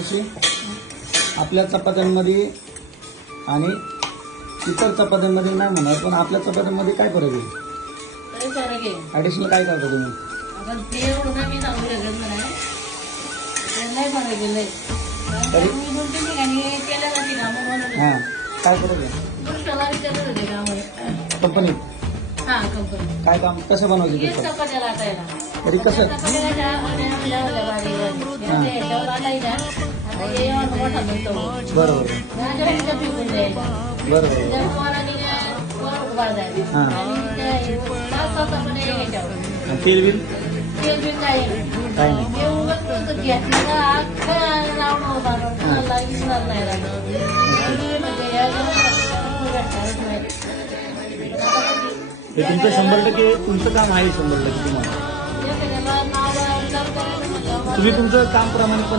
मावशी आपल्या चपात्यांमध्ये आणि इतर चपात्यांमध्ये नाही म्हणत, पण आपल्या चपात्यांमध्ये काय फरक आहे? तरी फरक आहे. ॲडिशनल काय करता तुम्ही? आपण ते एवढं मी सांगू शकत नाही. ते नाही फरक आहे लय. तरी- मी 2-3 ठिकाणी केल्या जाते कामं म्हणून. हां, काय फरक आहे? पुरुषाला विचारत होते कामं. कंपनीत हा, कंपनी. काय काम कसं बनवायचं हेच ते? चपात्या लाटायला. तरी कसं? चपात्या त्या आपल्या बारीक ह्याच्यावर लाटायच्या. आता हे एवढा मोठा बनतो. बरोबर त्याच्या ह्याच्यात फेकून द्यायचा. बरोबर त्या पोराने वर उभा जायचा. हां. आणि त्या 5-6 चपात्या घ्यायच्या. तेल बिल तेल बी काही नाही. काय नाही. ते उगाच नुसतं घेतलं का अख्खं लावणं होता. कोणाला विसरणार नाही लागलं. आणि म्हणजे या भेटणारच नाही. हे तुमचं 100% तुमचं काम आहे 100% तुम्हाला. एखाद्याला नाव विचार करायचं म्हटलं, तुम्ही तुमचं काम प्रमाणे